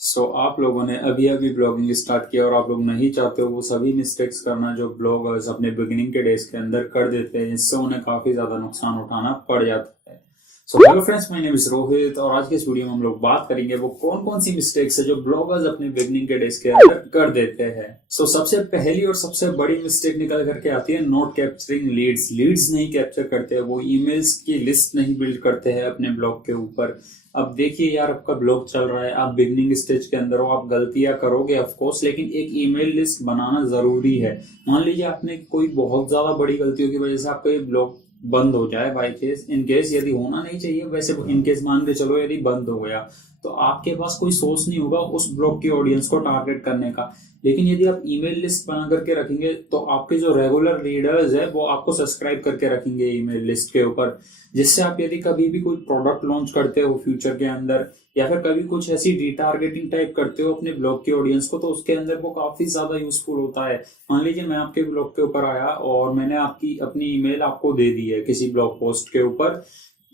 आप लोगों ने अभी अभी ब्लॉगिंग स्टार्ट किया और आप लोग नहीं चाहते हो वो सभी मिस्टेक्स करना जो ब्लॉगर्स अपने बिगिनिंग के डेज के अंदर कर देते हैं, इससे उन्हें काफी ज्यादा नुकसान उठाना पड़ जाता है। Hello friends, my name is Rohit और आज के इस वीडियो में हम लोग बात करेंगे वो कौन कौन सी मिस्टेक्स है जो ब्लॉगर्स अपने बिगिनिंग के डेज के अंदर कर देते हैं। सबसे पहली और सबसे बड़ी मिस्टेक निकल करके आती है नॉट कैप्चरिंग लीड्स नहीं कैप्चर करते हैं, वो ईमेल्स की लिस्ट नहीं बिल्ड करते हैं अपने ब्लॉग के ऊपर। अब देखिए यार, आपका ब्लॉग चल रहा है, आप बिगनिंग स्टेज के अंदर हो, आप गलतियां करोगे ऑफ कोर्स, लेकिन एक ईमेल लिस्ट बनाना जरूरी है। मान लीजिए आपने कोई बहुत ज्यादा बड़ी गलतियों की वजह से आपका ये ब्लॉग बंद हो जाए, बाई केस, इन केस, यदि होना नहीं चाहिए वैसे, इन केस मान के चलो यदि बंद हो गया तो आपके पास कोई सोर्स नहीं होगा उस ब्लॉग की ऑडियंस को टारगेट करने का। लेकिन यदि आप ईमेल लिस्ट बना करके रखेंगे तो आपके जो रेगुलर रीडर्स है वो आपको सब्सक्राइब करके रखेंगे ईमेल लिस्ट के ऊपर, जिससे आप यदि कभी भी कोई प्रोडक्ट लॉन्च करते हो फ्यूचर के अंदर या फिर कभी कुछ ऐसी रिटारगेटिंग टाइप करते हो अपने ब्लॉग की ऑडियंस को, तो उसके अंदर वो काफी ज्यादा यूजफुल होता है। मान लीजिए मैं आपके ब्लॉग के ऊपर आया और मैंने आपकी अपनी ईमेल आपको दे दी है किसी ब्लॉग पोस्ट के ऊपर,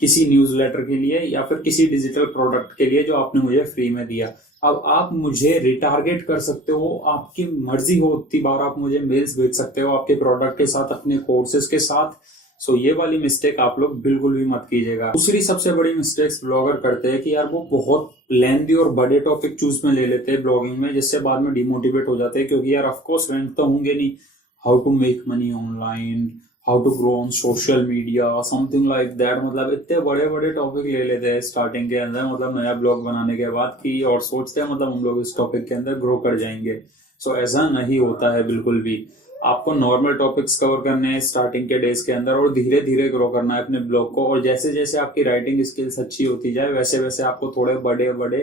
किसी न्यूज़लेटर के लिए या फिर किसी डिजिटल प्रोडक्ट के लिए जो आपने मुझे फ्री में दिया। अब आप मुझे रिटारगेट कर सकते हो, आपकी मर्जी हो उतनी बार आप मुझे मेल्स भेज सकते हो आपके प्रोडक्ट के साथ, अपने कोर्सेज के साथ। ये वाली मिस्टेक आप लोग बिल्कुल भी मत कीजिएगा। दूसरी सबसे बड़ी मिस्टेक्स ब्लॉगर करते हैं कि यार वो बहुत लेंथी और बड़े टॉपिक चूज में ले लेते हैं ब्लॉगिंग में, जिससे बाद में डिमोटिवेट हो जाते हैं, क्योंकि यार ऑफकोर्स रैंक तो होंगे नहीं। How to make money online, how to grow on social media, something like that. मतलब इतने बड़े बड़े टॉपिक ले लेते हैं स्टार्टिंग के अंदर, मतलब नया ब्लॉग बनाने के बाद की, और सोचते हैं मतलब हम लोग इस टॉपिक के अंदर ग्रो कर जाएंगे। ऐसा नहीं होता है बिल्कुल भी। आपको नॉर्मल टॉपिक्स कवर करने हैं स्टार्टिंग के डेज के अंदर और धीरे धीरे ग्रो करना है अपने ब्लॉग को। और जैसे जैसे आपकी राइटिंग स्किल्स अच्छी होती जाए वैसे वैसे आपको थोड़े बड़े बड़े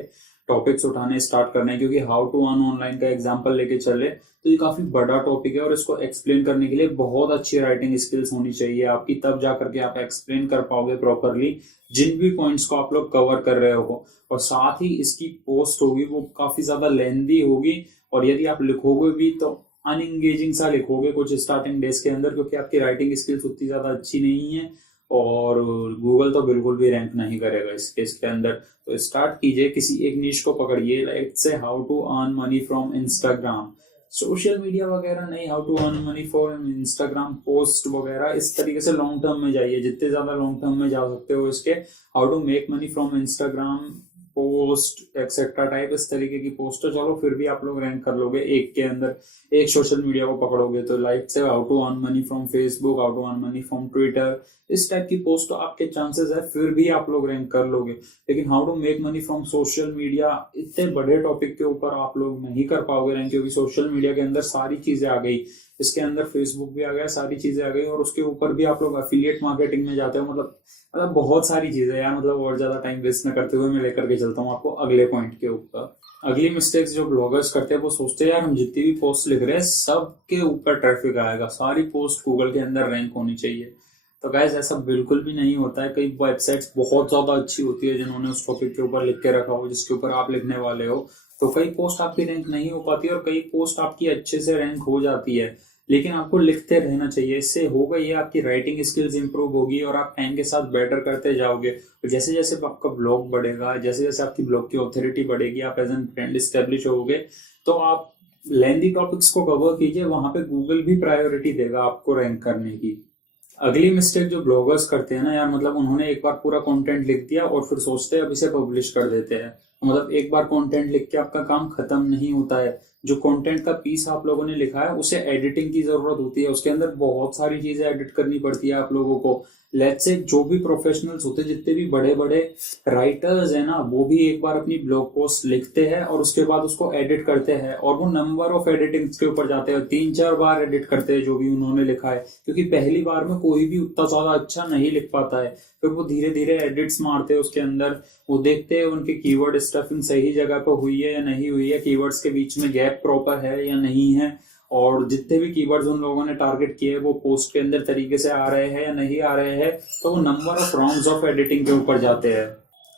टॉपिक्स उठाने स्टार्ट करने हैं, क्योंकि हाउ टू अर्न ऑनलाइन का एग्जांपल लेके चले तो ये काफी बड़ा टॉपिक है और इसको एक्सप्लेन करने के लिए बहुत अच्छी राइटिंग स्किल्स होनी चाहिए आपकी, तब जाकर के आप एक्सप्लेन कर पाओगे प्रॉपरली जिन भी पॉइंट्स को आप लोग कवर कर रहे हो। और साथ ही इसकी पोस्ट होगी वो काफी ज्यादा लेंथी होगी, और यदि आप लिखोगे भी तो अनएंगेजिंग सा लिखोगे कुछ स्टार्टिंग डेज के अंदर, क्योंकि आपकी राइटिंग स्किल्स उतनी ज्यादा अच्छी नहीं है और गूगल तो बिल्कुल भी रैंक नहीं करेगा इस केस के अंदर। तो स्टार्ट कीजिए, किसी एक नीश को पकड़िए, लाइक से how to earn money from Instagram, social media वगैरह नहीं, how to earn money from Instagram post वगैरह, इस तरीके से लॉन्ग टर्म में जाइए, जितने ज्यादा लॉन्ग टर्म में जा सकते हो इसके। How to make money from Instagram post etcetera type, इस तरीके की पोस्ट, चलो फिर भी आप लोग रैंक कर लोगे एक के अंदर। एक सोशल मीडिया को पकड़ोगे तो लाइक से how to earn money from Facebook, how to earn money from Twitter, इस टाइप की पोस्ट तो आपके चांसेस है फिर भी आप लोग रैंक कर लोगे। लेकिन how to make money from social media, इतने बड़े टॉपिक के ऊपर आप लोग नहीं कर पाओगे रैंक, क्योंकि सोशल मीडिया के अंदर सारी चीजें आ गई, इसके अंदर फेसबुक भी आ गया, सारी चीजें आ गई, और उसके ऊपर भी आप लोग एफिलिएट मार्केटिंग में जाते हो। मतलब बहुत सारी चीजें यार, मतलब और ज्यादा टाइम वेस्ट न करते हुए मैं लेकर के चलता हूँ आपको अगले पॉइंट के ऊपर। अगली मिस्टेक्स जो ब्लॉगर्स करते हैं वो सोचते हैं यार हम जितनी भी पोस्ट लिख रहे हैं सबके ऊपर ट्रैफिक आएगा, सारी पोस्ट गूगल के अंदर रैंक होनी चाहिए। तो गाइस ऐसा बिल्कुल भी नहीं होता है। कई वेबसाइट्स बहुत ज्यादा अच्छी होती है जिन्होंने उस टॉपिक के ऊपर लिख के रखा हो जिसके ऊपर आप लिखने वाले हो, तो कई पोस्ट आपकी रैंक नहीं हो पाती और कई पोस्ट आपकी अच्छे से रैंक हो जाती है। लेकिन आपको लिखते रहना चाहिए, इससे होगा ये आपकी राइटिंग स्किल्स इंप्रूव होगी और आप टाइम के साथ बेटर करते जाओगे। तो जैसे जैसे आपका ब्लॉग बढ़ेगा, जैसे जैसे आपकी ब्लॉग की ऑथोरिटी बढ़ेगी, आप एज एन ब्रांड स्टेब्लिश होगे, तो आप लेंथी टॉपिक्स को कवर कीजिए, वहां पे गूगल भी प्रायोरिटी देगा आपको रैंक करने की। अगली मिस्टेक जो ब्लॉगर्स करते हैं ना यार, मतलब उन्होंने एक बार पूरा कंटेंट लिख दिया और फिर सोचते हैं अब इसे पब्लिश कर देते हैं। मतलब एक बार कंटेंट लिख के आपका काम खत्म नहीं होता है। जो कंटेंट का पीस आप लोगों ने लिखा है उसे एडिटिंग की जरूरत होती है, उसके अंदर बहुत सारी चीजें एडिट करनी पड़ती है आप लोगों को। लेट्स से जो भी प्रोफेशनल्स होते हैं, जितने भी बड़े बड़े राइटर्स है ना, वो भी एक बार अपनी ब्लॉग पोस्ट लिखते हैं और उसके बाद उसको एडिट करते हैं, और वो नंबर ऑफ एडिटिंग के ऊपर जाते हैं, 3-4 बार एडिट करते हैं जो भी उन्होंने लिखा है, क्योंकि पहली बार में कोई भी उतना ज्यादा अच्छा नहीं लिख पाता है। फिर वो धीरे धीरे एडिट्स मारते हैं उसके अंदर, वो देखते हैं उनके कीवर्ड स्टफिंग सही जगह पर हुई है या नहीं हुई है, कीवर्ड्स के बीच में गैप प्रॉपर है या नहीं है, और जितने भी कीवर्ड्स उन लोगों ने टारगेट किए वो पोस्ट के अंदर तरीके से आ रहे हैं या नहीं आ रहे हैं, तो वो number of rounds of editing के ऊपर जाते हैं।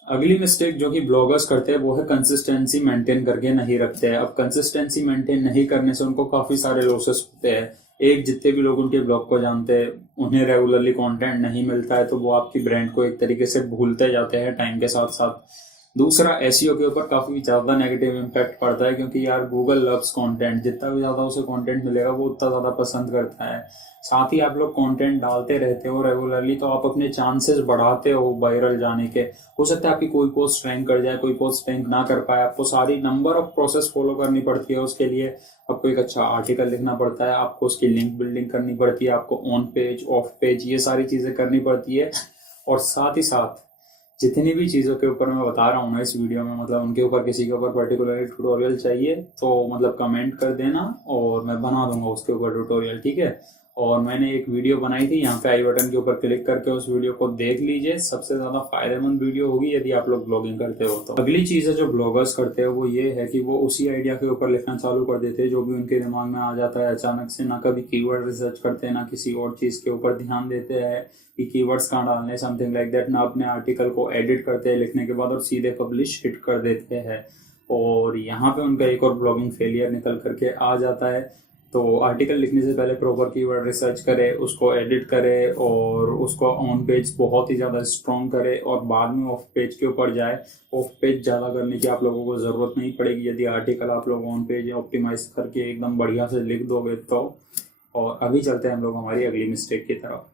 अगली मिस्टेक जो कि ब्लॉगर्स करते हैं वो है कंसिस्टेंसी मेंटेन करके नहीं रखते हैं। अब कंसिस्टेंसी मेंटेन नहीं करने से उनको काफी सारे लॉसेस होते हैं। एक, जितने भी लोग उनके ब्लॉग को जानते हैं उन्हें रेगुलरली कंटेंट नहीं मिलता है, तो वो आपकी ब्रांड को एक तरीके से भूलते जाते हैं टाइम के साथ साथ। दूसरा एसईओ के ऊपर काफी ज्यादा नेगेटिव इम्पैक्ट पड़ता है, क्योंकि यार गूगल लव्स कंटेंट, जितना भी ज्यादा उसे कंटेंट मिलेगा वो उतना ज्यादा पसंद करता है। साथ ही आप लोग कंटेंट डालते रहते हो रेगुलरली, तो आप अपने चांसेस बढ़ाते हो वायरल जाने के। हो सकता है आपकी कोई पोस्ट रैंक कर जाए, कोई पोस्ट रैंक ना कर पाए, आपको सारी नंबर ऑफ प्रोसेस फॉलो करनी पड़ती है। उसके लिए आपको एक अच्छा आर्टिकल लिखना पड़ता है, आपको उसकी लिंक बिल्डिंग करनी पड़ती है, आपको ऑन पेज ऑफ पेज ये सारी चीजें करनी पड़ती है। और साथ ही साथ जितनी भी चीज़ों के ऊपर मैं बता रहा हूँ ना इस वीडियो में, मतलब उनके ऊपर किसी के ऊपर पर्टिकुलरली ट्यूटोरियल चाहिए तो मतलब कमेंट कर देना और मैं बना दूंगा उसके ऊपर ट्यूटोरियल, ठीक है। और मैंने एक वीडियो बनाई थी, यहाँ पे आई बटन के ऊपर क्लिक करके उस वीडियो को देख लीजिए। सबसे ज्यादा फायदेमंद वीडियो होगी यदि आप लोग ब्लॉगिंग करते हो तो। अगली चीज है जो ब्लॉगर्स करते हैं वो ये है कि वो उसी आइडिया के ऊपर लिखना चालू कर देते हैं जो भी उनके दिमाग में आ जाता है अचानक से। ना कभी कीवर्ड रिसर्च करते हैं, ना किसी और चीज के ऊपर ध्यान देते हैं कि कीवर्ड्स कहाँ डालने, समथिंग लाइक दैट। ना अपने आर्टिकल को एडिट करते हैं लिखने के बाद और सीधे पब्लिश हिट कर देते हैं। और यहाँ पे उनका एक और ब्लॉगिंग फेलियर निकल करके आ जाता है। तो आर्टिकल लिखने से पहले प्रॉपर कीवर्ड रिसर्च करे, उसको एडिट करे और उसको ऑन पेज बहुत ही ज़्यादा स्ट्रॉन्ग करे और बाद में ऑफ पेज के ऊपर जाए। ऑफ पेज ज़्यादा करने की आप लोगों को ज़रूरत नहीं पड़ेगी यदि आर्टिकल आप लोग ऑन पेज ऑप्टिमाइज करके एकदम बढ़िया से लिख दोगे तो। और अभी चलते हैं हम लोग हमारी अगली मिस्टेक की तरफ।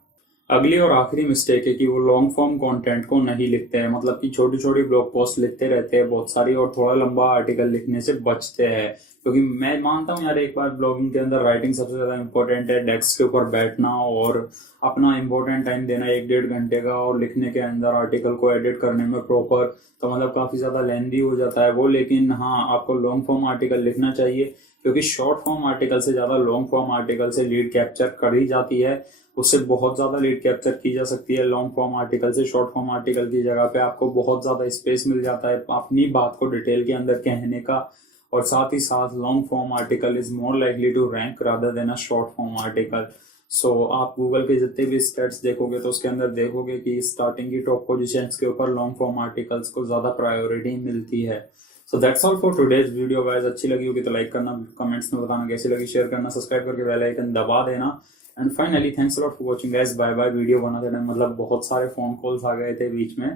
अगली और आखिरी मिस्टेक है कि वो लॉन्ग फॉर्म कंटेंट को नहीं लिखते हैं, मतलब कि छोटी छोटी ब्लॉग पोस्ट लिखते रहते हैं बहुत सारी और थोड़ा लंबा आर्टिकल लिखने से बचते हैं। क्योंकि मैं मानता हूँ यार एक बार ब्लॉगिंग के अंदर राइटिंग सबसे ज्यादा इंपॉर्टेंट है, डेस्क के ऊपर बैठना और अपना इंपॉर्टेंट टाइम देना 1-1.5 घंटे का, और लिखने के अंदर आर्टिकल को एडिट करने में प्रॉपर, तो मतलब काफी ज्यादा लेंदी हो जाता है वो। लेकिन हाँ, आपको लॉन्ग फॉर्म आर्टिकल लिखना चाहिए, क्योंकि शॉर्ट फॉर्म आर्टिकल से ज्यादा लॉन्ग फॉर्म आर्टिकल से लीड कैप्चर करी जाती है, उससे बहुत ज्यादा लीड कैप्चर की जा सकती है। लॉन्ग फॉर्म आर्टिकल से शॉर्ट फॉर्म आर्टिकल की जगह पे आपको बहुत ज्यादा स्पेस मिल जाता है अपनी बात को डिटेल के अंदर कहने का। और साथ ही साथ long form article is more likely to rank rather than a short form article. So आप गूगल के जितने भी स्टैट्स देखोगे तो उसके अंदर देखोगे कि स्टार्टिंग की टॉप पोजीशंस के ऊपर लॉन्ग फॉर्म आर्टिकल्स को ज्यादा प्रायोरिटी मिलती है। So that's all for today's video guys. अच्छी लगी होगी तो लाइक करना, कमेंट्स में बताना कैसी लगी, शेयर करना, सब्सक्राइब करके बेल आइकन दबा देना। And finally thanks a lot for watching guys. Bye bye. Video बनाते टाइम मतलब बहुत सारे फोन कॉल्स आ गए थे बीच में,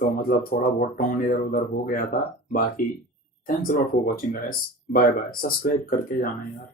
तो मतलब थोड़ा बहुत टोन इधर उधर हो गया था। बाकी thanks a lot for watching guys. Bye bye. Subscribe करके जाना यार।